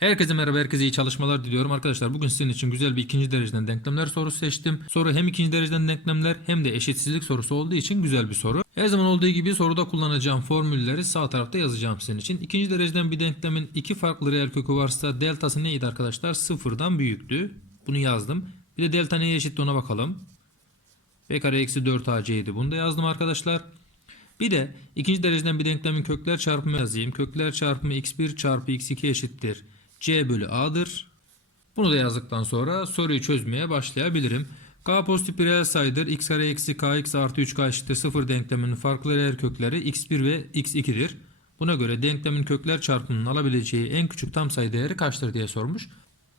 Herkese merhaba, herkese iyi çalışmalar diliyorum. Arkadaşlar bugün sizin için güzel bir ikinci dereceden denklemler sorusu seçtim. Soru hem ikinci dereceden denklemler hem de eşitsizlik sorusu olduğu için güzel bir soru. Her zaman olduğu gibi soruda kullanacağım formülleri sağ tarafta yazacağım sizin için. İkinci dereceden bir denklemin iki farklı reel kökü varsa deltası neydi arkadaşlar? Sıfırdan büyüktü. Bunu yazdım. Bir de delta neye eşitti ona bakalım. b kare eksi 4ac Bunu da yazdım arkadaşlar. Bir de ikinci dereceden bir denklemin kökler çarpımı yazayım. Kökler çarpımı x1 çarpı x2 eşittir. C bölü a'dır. Bunu da yazdıktan sonra soruyu çözmeye başlayabilirim. k pozitif bir reel sayıdır. x kare eksi kx artı 3k eşittir 0 denkleminin farklı reel kökleri x1 ve x2'dir. Buna göre denklemin kökler çarpımının alabileceği en küçük tam sayı değeri kaçtır diye sormuş.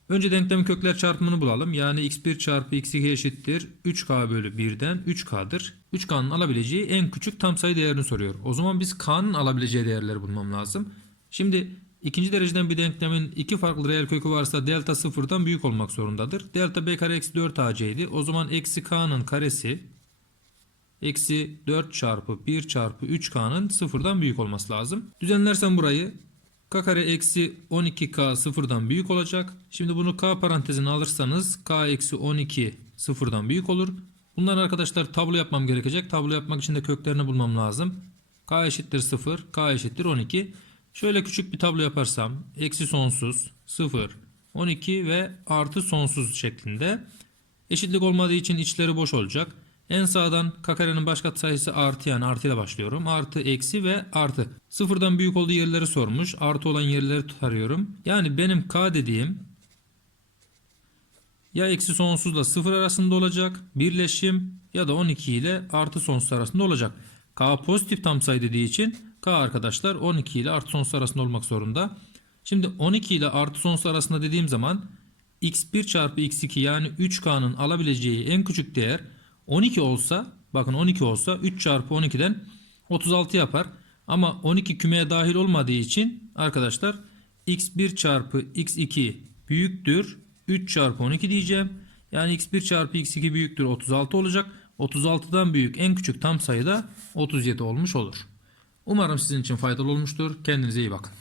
Önce denklemin kökler çarpımını bulalım. Yani x1 çarpı x2 eşittir 3k bölü 1'den 3k'dır. 3k'nın alabileceği en küçük tam sayı değerini soruyor. O zaman biz k'nın alabileceği değerleri bulmam lazım. Şimdi ikinci dereceden bir denklemin iki farklı reel kökü varsa delta sıfırdan büyük olmak zorundadır. Delta b kare eksi 4 ac idi. O zaman eksi k'nın karesi eksi 4 çarpı 1 çarpı 3k'nın sıfırdan büyük olması lazım. Düzenlersem burayı k kare eksi 12k sıfırdan büyük olacak. Şimdi bunu k parantezine alırsanız k eksi 12 sıfırdan büyük olur. Bunlar arkadaşlar tablo yapmam gerekecek. Tablo yapmak için de köklerini bulmam lazım. k eşittir 0, k eşittir 12. Şöyle küçük bir tablo yaparsam eksi sonsuz, 0, 12 ve artı sonsuz şeklinde. Eşitlik olmadığı için içleri boş olacak. En sağdan k karenin baş katsayısı artı yani artı ile başlıyorum. Artı, eksi ve artı. Sıfırdan büyük olduğu yerleri sormuş. Artı olan yerleri tutarıyorum. Yani benim k dediğim ya eksi sonsuzla sıfır arasında olacak birleşim ya da 12 ile artı sonsuz arasında olacak. K pozitif tam sayı dediği için K arkadaşlar 12 ile artı sonsuz arasında olmak zorunda. Şimdi 12 ile artı sonsuz arasında dediğim zaman x1 çarpı x2 yani 3K'nın alabileceği en küçük değer 12 olsa bakın 12 olsa 3 çarpı 12'den 36 yapar. Ama 12 kümeye dahil olmadığı için arkadaşlar x1 çarpı x2 büyüktür 3 çarpı 12 diyeceğim. Yani x1 çarpı x2 büyüktür 36 olacak. 36'dan büyük en küçük tam sayı da 37 olmuş olur. Umarım sizin için faydalı olmuştur. Kendinize iyi bakın.